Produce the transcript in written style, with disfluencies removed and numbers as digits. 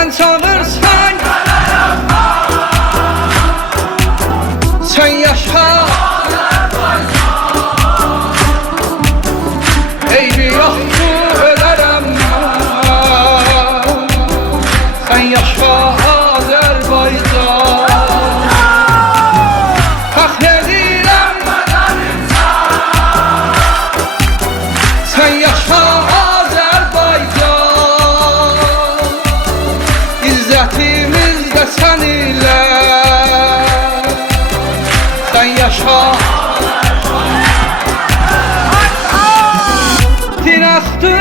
Sen çağırsan sen yaşa, eybi yoktu ölerem. Sen yaşa Azerbaycan, fəxredirəm. Sen yaşa Azerbaycan, İzzətimiz də sən ilə. Sen yaşa. Din aktı